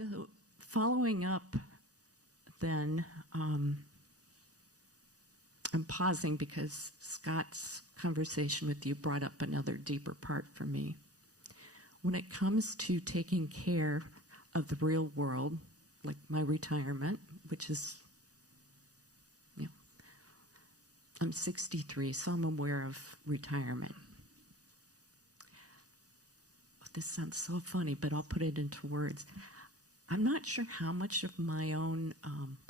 So following up then, I'm pausing because Scott's conversation with you brought up another deeper part for me. When it comes to taking care of the real world, like my retirement, which is, I'm 63, so I'm aware of retirement. This sounds so funny, but I'll put it into words. I'm not sure how much of my own,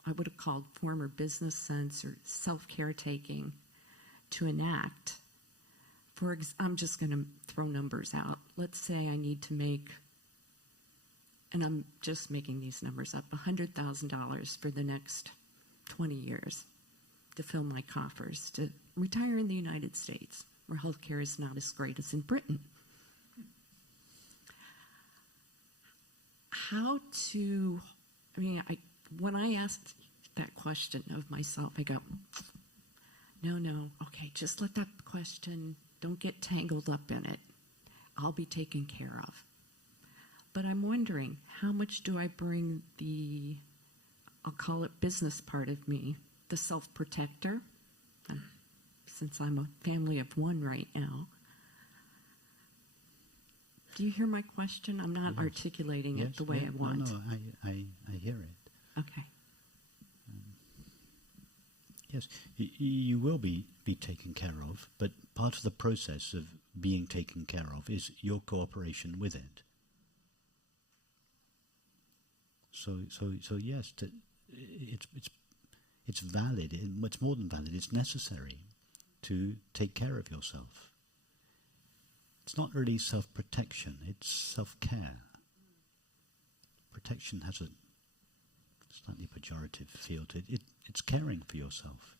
I would have called former business sense or self-caretaking to enact. I'm just going to throw numbers out. Let's say I need to make, and I'm just making these numbers up, $100,000 for the next 20 years to fill my coffers, to retire in the United States, where healthcare is not as great as in Britain. When I asked that question of myself, I go, no, okay, just let that question, don't get tangled up in it. I'll be taken care of. But I'm wondering, how much do I bring the, I'll call it business part of me, the self-protector, since I'm a family of one right now. Do you hear my question? I'm not articulating it the way I want. No, I hear it. Okay. Yes, you will be taken care of, but part of the process of being taken care of is your cooperation with it. So yes, it's valid. It's more than valid. It's necessary to take care of yourself. It's not really self-protection, it's self-care. Protection has a slightly pejorative feel to it. It's caring for yourself.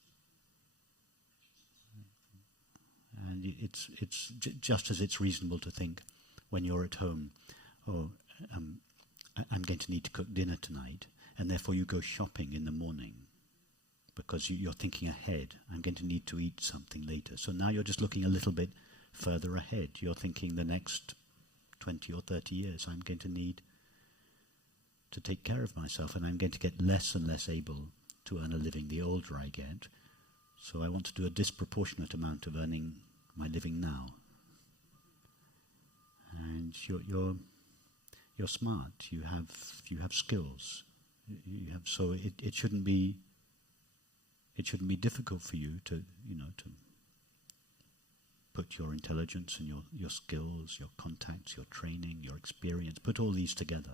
And it's just as it's reasonable to think when you're at home, I'm going to need to cook dinner tonight, and therefore you go shopping in the morning because you're thinking ahead. I'm going to need to eat something later. So now you're just looking a little bit further ahead. You're thinking the next 20 or 30 years I'm going to need to take care of myself, and I'm going to get less and less able to earn a living the older I get. So I want to do a disproportionate amount of earning my living now. And you're smart. You have skills. So it shouldn't be difficult for you to put your intelligence and your skills, your contacts, your training, your experience, put all these together.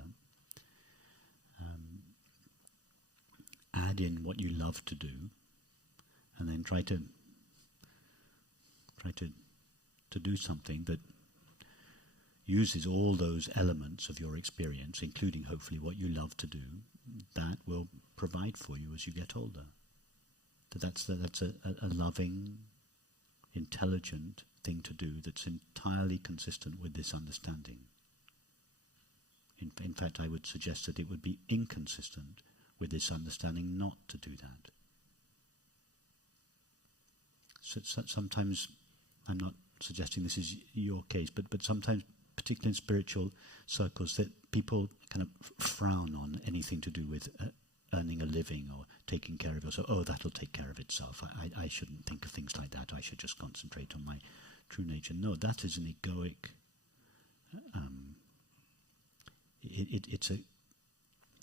Add in what you love to do, and then try to do something that uses all those elements of your experience, including hopefully what you love to do, that will provide for you as you get older. That's a loving, intelligent thing to do that's entirely consistent with this understanding. In fact, I would suggest that it would be inconsistent with this understanding not to do that. So sometimes, I'm not suggesting this is your case, but sometimes, particularly in spiritual circles, that people kind of frown on anything to do with earning a living or taking care of yourself. Oh, that'll take care of itself. I shouldn't think of things like that. I should just concentrate on my true nature. No, that is an egoic. It's an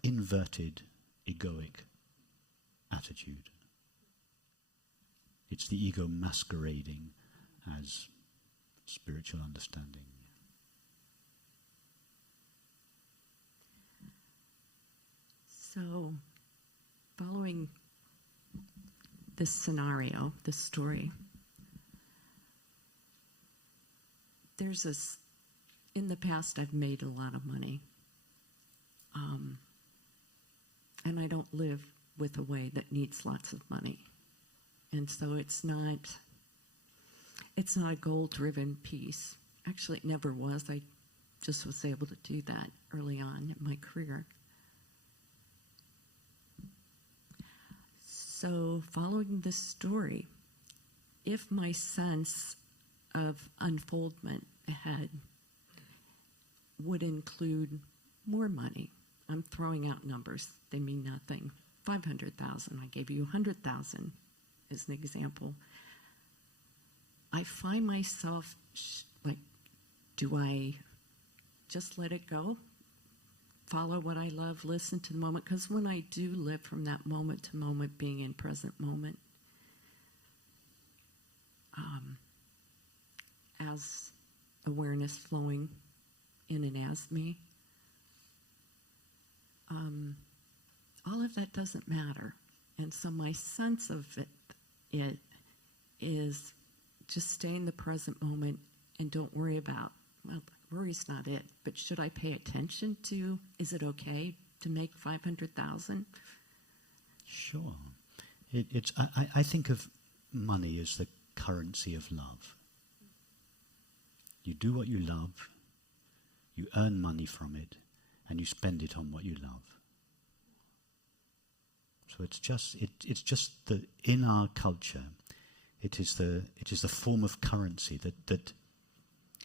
inverted egoic attitude. It's the ego masquerading as spiritual understanding. So, following this scenario, this story, there's this, in the past I've made a lot of money. And I don't live with a way that needs lots of money. And so it's not a goal-driven piece. Actually, it never was. I just was able to do that early on in my career. So following this story, if my sense of unfoldment ahead would include more money, I'm throwing out numbers. They mean nothing. 500,000. I gave you 100,000 as an example. I find myself like, do I just let it go? Follow what I love, listen to the moment? Because when I do live from that moment to moment, being in present moment, as awareness flowing in and as me, all of that doesn't matter. And so my sense of it is just stay in the present moment and don't worry about, well, worry's not it, but should I pay attention to, is it okay to make 500,000? Sure. I think of money as the currency of love. You do what you love, you earn money from it, and you spend it on what you love. So it's just that in our culture, it is the form of currency that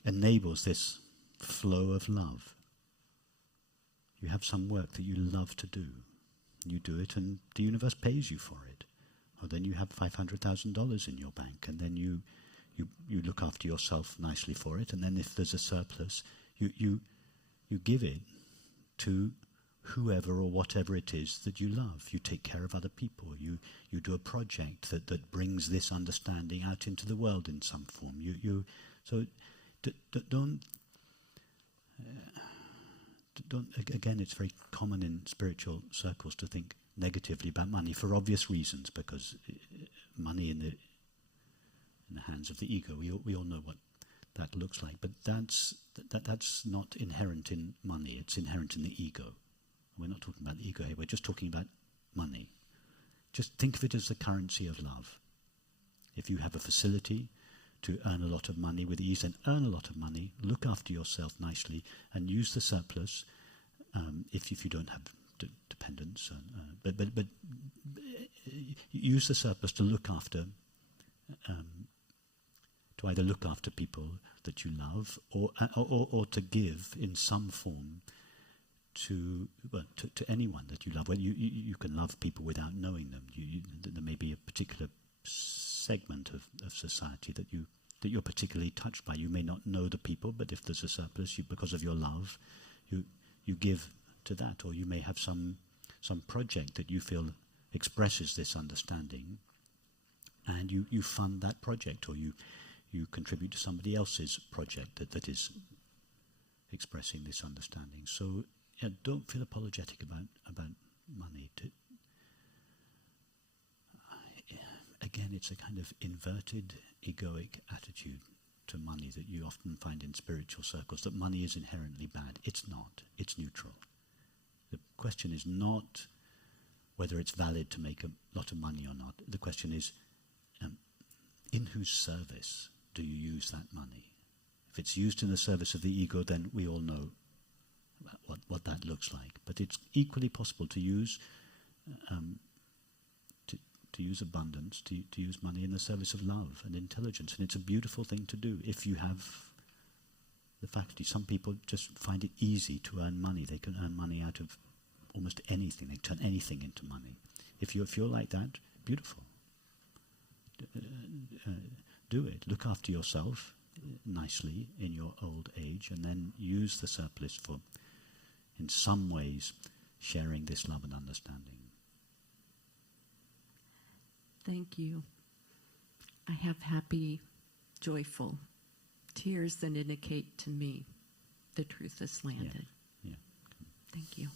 enables this flow of love. You have some work that you love to do. You do it and the universe pays you for it. Or then you have $500,000 in your bank, and then you look after yourself nicely for it, and then if there's a surplus, you give it to whoever or whatever it is that you love. You take care of other people. You do a project that brings this understanding out into the world in some form. Don't. Again, it's very common in spiritual circles to think negatively about money for obvious reasons, because money in the hands of the ego, we all know what that looks like. But that's not inherent in money. It's inherent in the ego. We're not talking about the ego here. We're just talking about money. Just think of it as the currency of love. If you have a facility to earn a lot of money with ease, then earn a lot of money, look after yourself nicely, and use the surplus if you don't have dependents. But use the surplus to look after, to either look after people that you love, or to give in some form to anyone that you love. Well, you can love people without knowing them. There may be a particular segment of society that you're particularly touched by. You may not know the people, but if there's a surplus, because of your love, you give to that. Or you may have some project that you feel expresses this understanding, and you fund that project, or you contribute to somebody else's project that is expressing this understanding. So yeah, don't feel apologetic about money. Again, it's a kind of inverted, egoic attitude to money that you often find in spiritual circles, that money is inherently bad. It's not. It's neutral. The question is not whether it's valid to make a lot of money or not. The question is, in whose service do you use that money? If it's used in the service of the ego, then we all know what that looks like. But it's equally possible to use to use abundance, to use money in the service of love and intelligence. And it's a beautiful thing to do if you have the faculty. Some people just find it easy to earn money. They can earn money out of almost anything. They turn anything into money. If you're like that, beautiful. Do it. Look after yourself nicely in your old age, and then use the surplus for, in some ways, sharing this love and understanding. Thank you. I have happy, joyful tears that indicate to me the truth has landed. Yeah. Thank you.